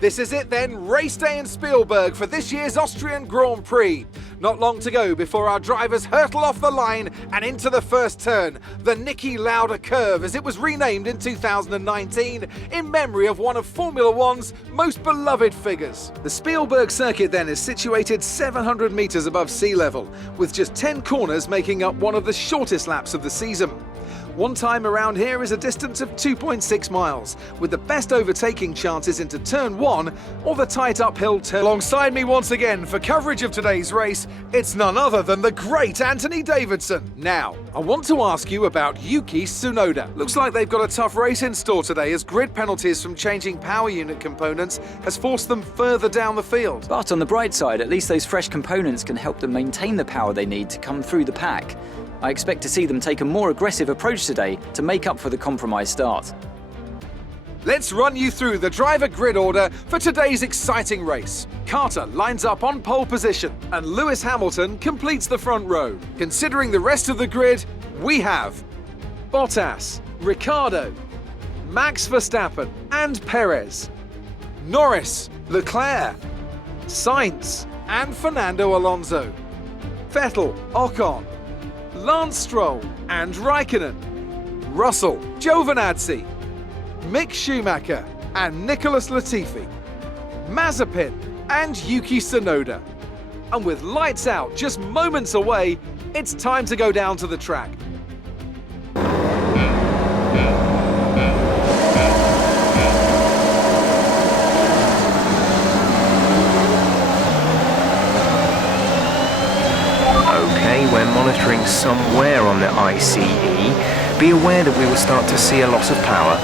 This is it then, race day in Spielberg for this year's Austrian Grand Prix. Not long to go before our drivers hurtle off the line and into the first turn, the Niki Lauda curve, as it was renamed in 2019 in memory of one of Formula One's most beloved figures. The Spielberg circuit then is situated 700 metres above sea level, with just 10 corners making up one of the shortest laps of the season. One time around here is a distance of 2.6 miles, with the best overtaking chances into turn 1 or the tight uphill turn. Alongside me once again for coverage of today's race, it's none other than the great Anthony Davidson. Now, I want to ask you about Yuki Tsunoda. Looks like they've got a tough race in store today, as grid penalties from changing power unit components has forced them further down the field. But on the bright side, at least those fresh components can help them maintain the power they need to come through the pack. I expect to see them take a more aggressive approach today to make up for the compromised start. Let's run you through the driver grid order for today's exciting race. Carter lines up on pole position and Lewis Hamilton completes the front row. Considering the rest of the grid, we have Bottas, Ricciardo, Max Verstappen and Perez, Norris, Leclerc, Sainz and Fernando Alonso, Vettel, Ocon, Lance Stroll and Raikkonen, Russell, Giovinazzi, Mick Schumacher and Nicholas Latifi, Mazepin and Yuki Tsunoda. And with lights out just moments away, it's time to go down to the track. We're monitoring somewhere on the ICE. Be aware that we will start to see a loss of power.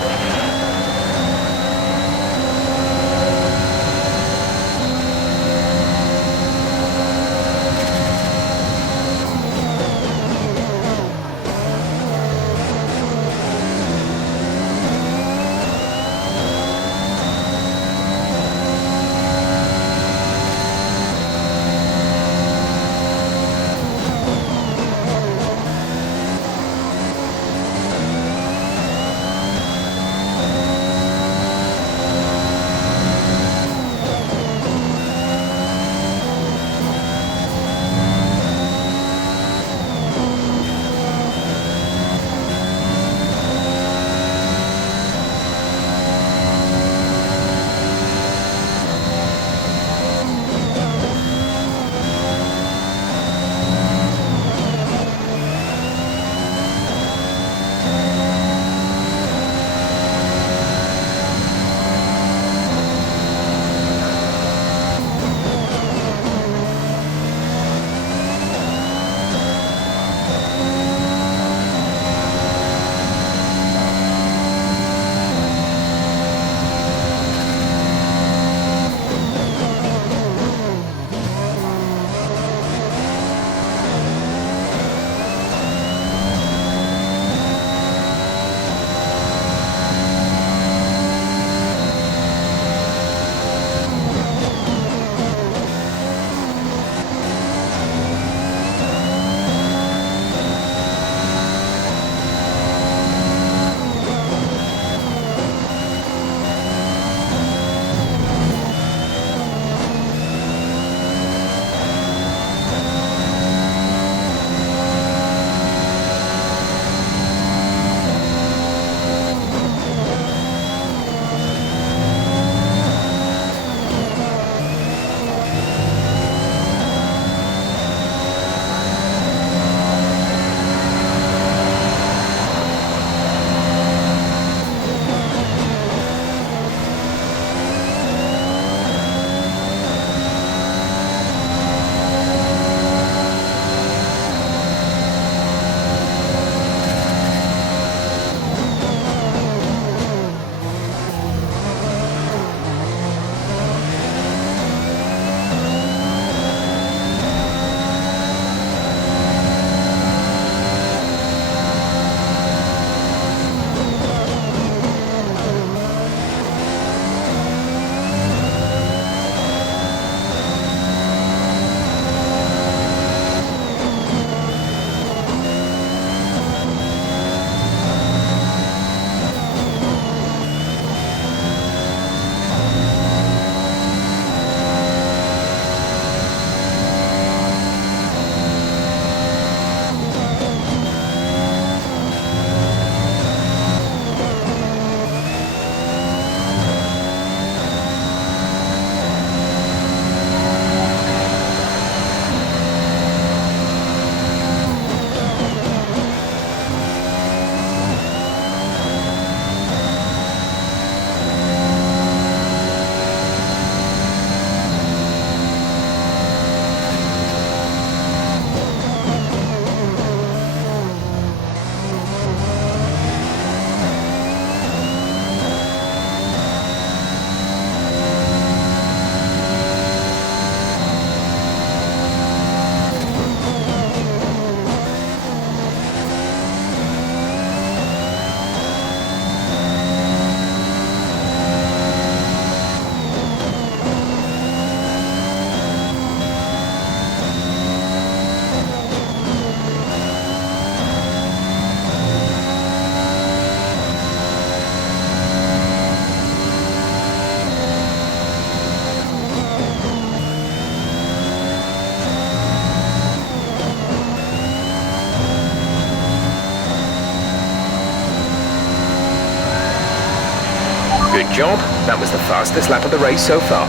job. That was the fastest lap of the race so far.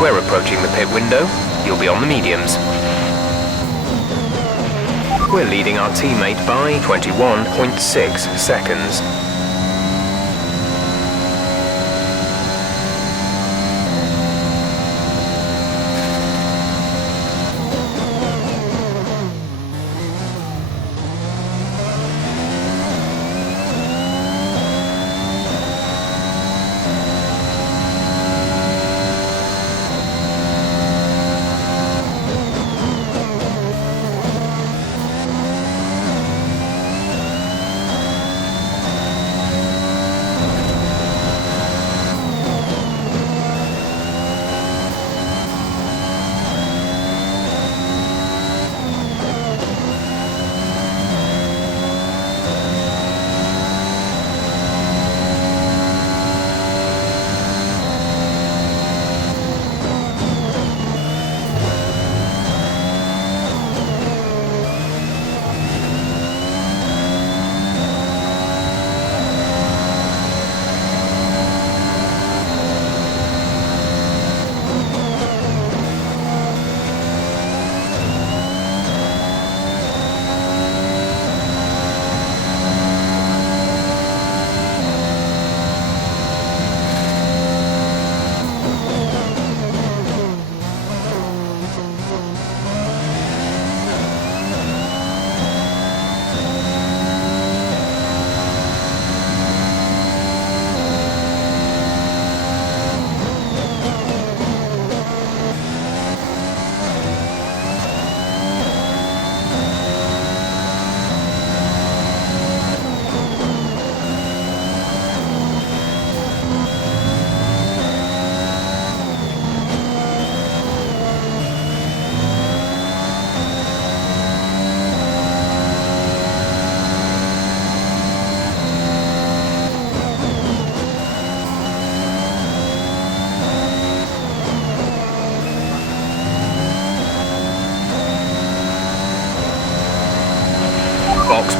We're approaching the pit window. You'll be on the mediums. We're leading our teammate by 21.6 seconds.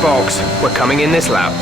Box, we're coming in this lap.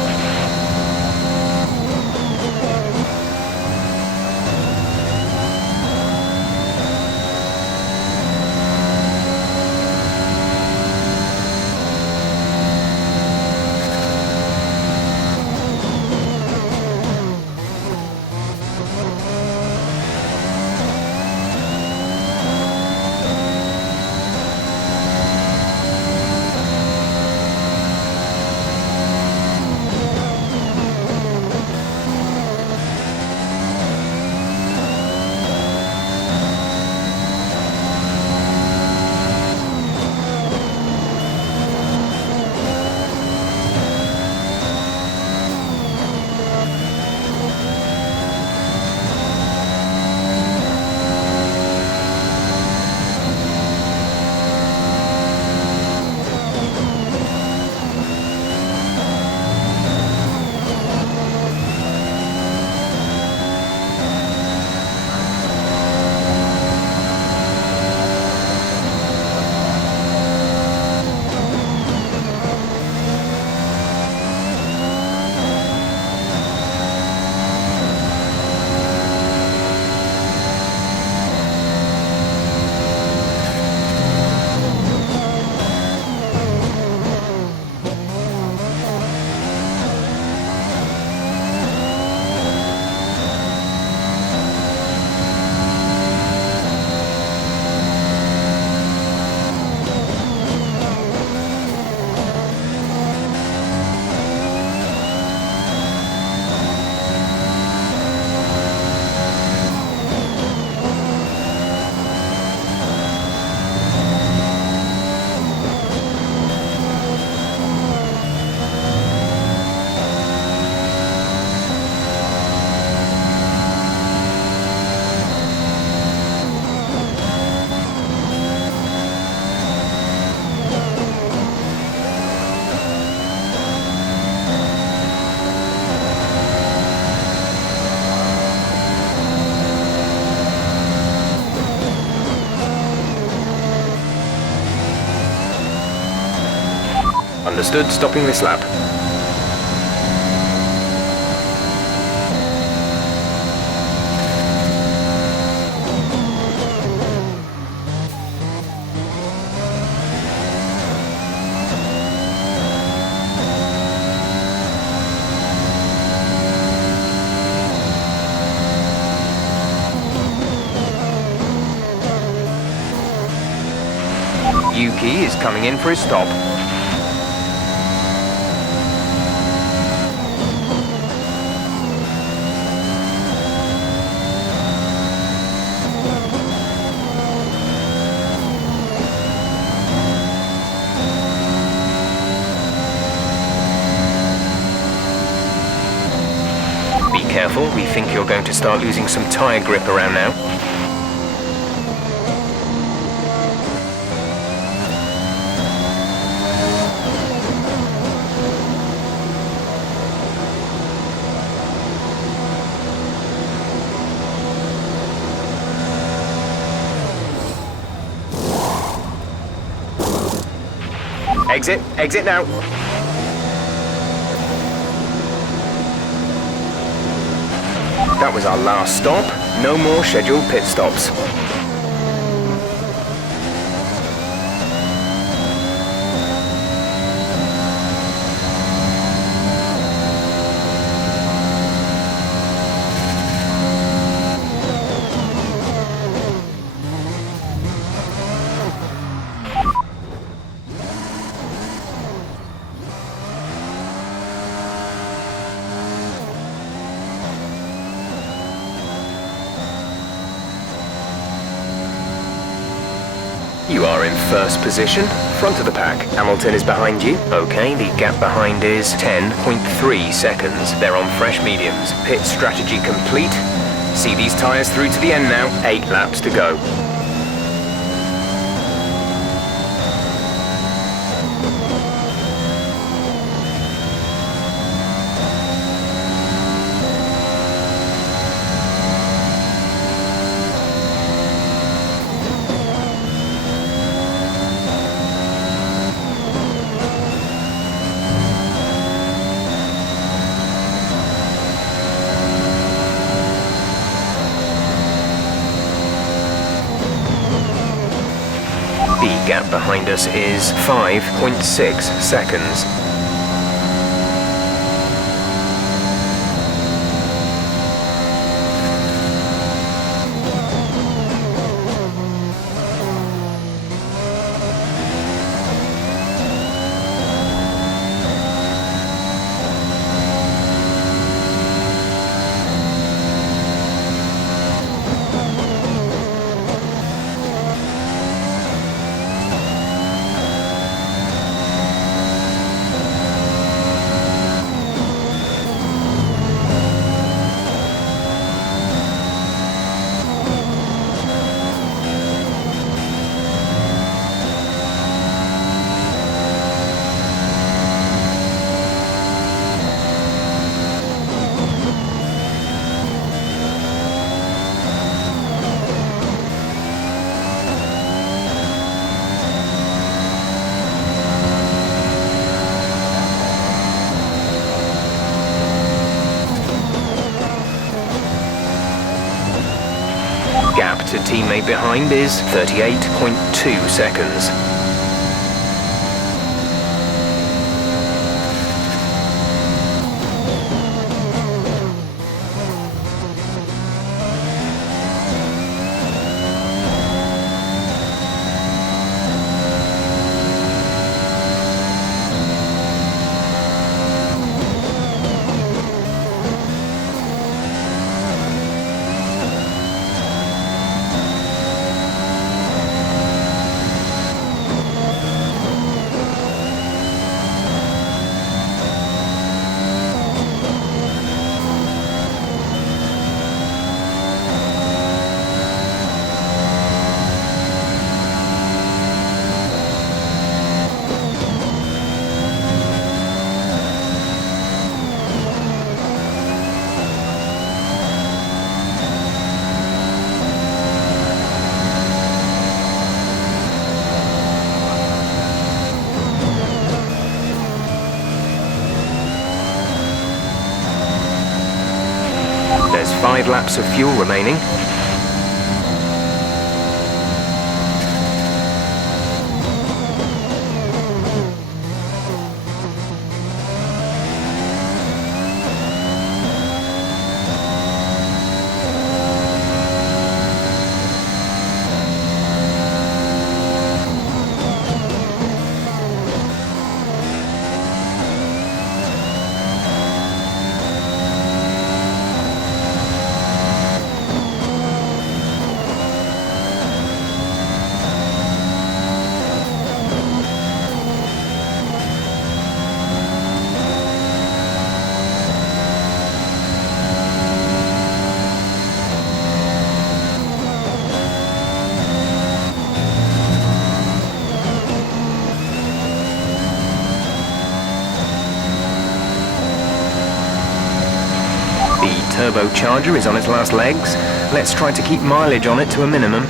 Understood, stopping this lap. Yuki is coming in for his stop. Be careful, we think you're going to start losing some tyre grip around now. Exit now. That was our last stop. No more scheduled pit stops. You are in first position, front of the pack. Hamilton is behind you. Okay, the gap behind is 10.3 seconds. They're on fresh mediums. Pit strategy complete. See these tyres through to the end now. 8 laps to go. The gap behind us is 5.6 seconds. Gap to teammate behind is 38.2 seconds. 5 laps of fuel remaining. Turbocharger is on its last legs. Let's try to keep mileage on it to a minimum.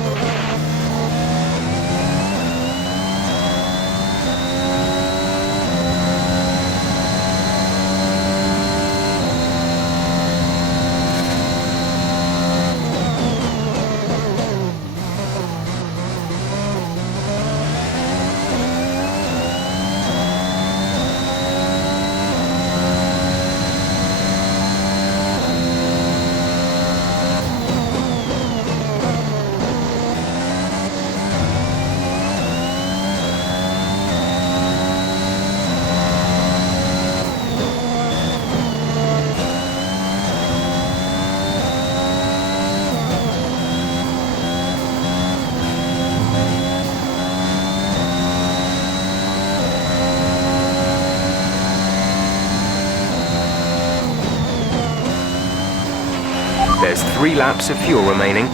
There's 3 laps of fuel remaining.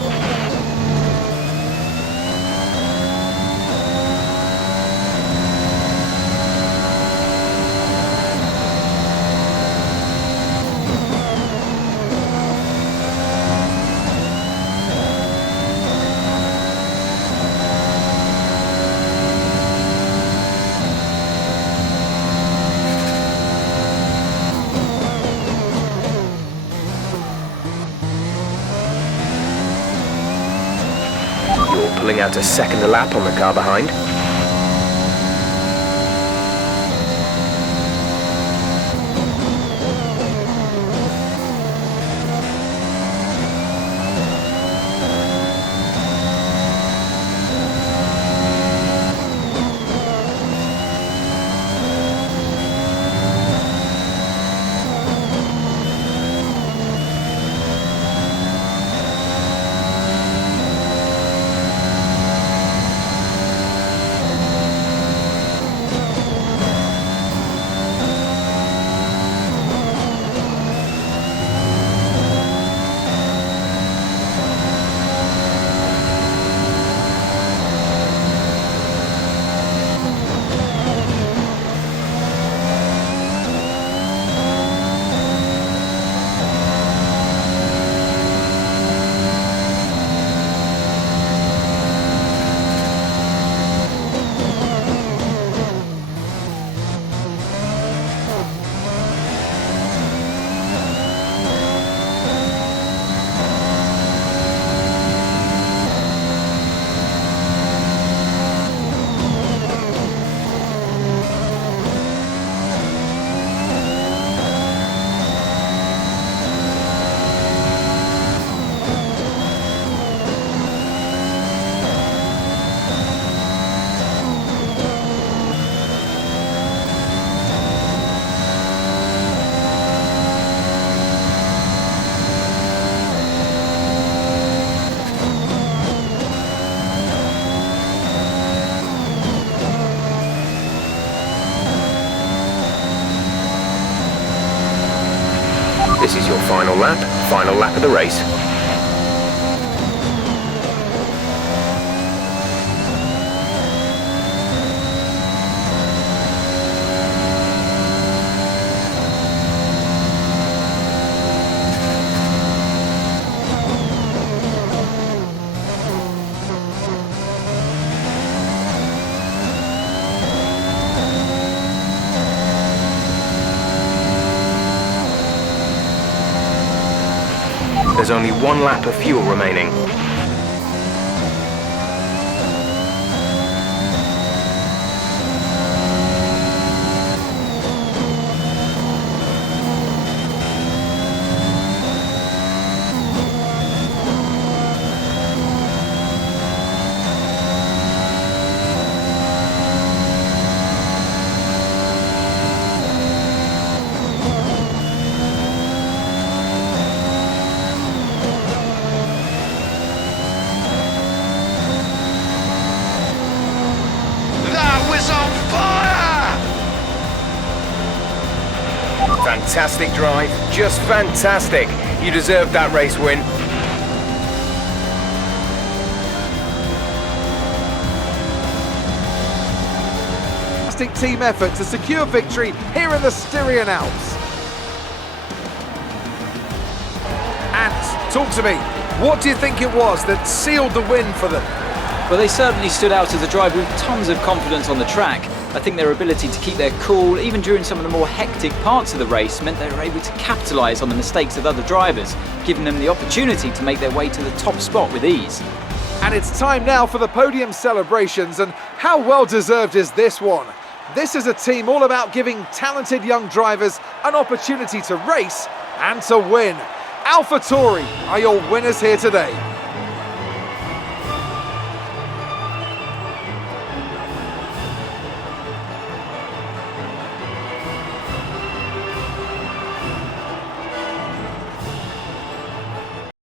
Pulling out a second lap on the car behind. This is your final lap of the race. There's only one lap of fuel remaining. Fantastic drive, just fantastic. You deserved that race win. Fantastic team effort to secure victory here in the Styrian Alps. And talk to me, what do you think it was that sealed the win for them? Well, they certainly stood out as a driver with tons of confidence on the track. I think their ability to keep their cool, even during some of the more hectic parts of the race, meant they were able to capitalise on the mistakes of other drivers, giving them the opportunity to make their way to the top spot with ease. And it's time now for the podium celebrations, and how well deserved is this one? This is a team all about giving talented young drivers an opportunity to race and to win. AlphaTauri are your winners here today.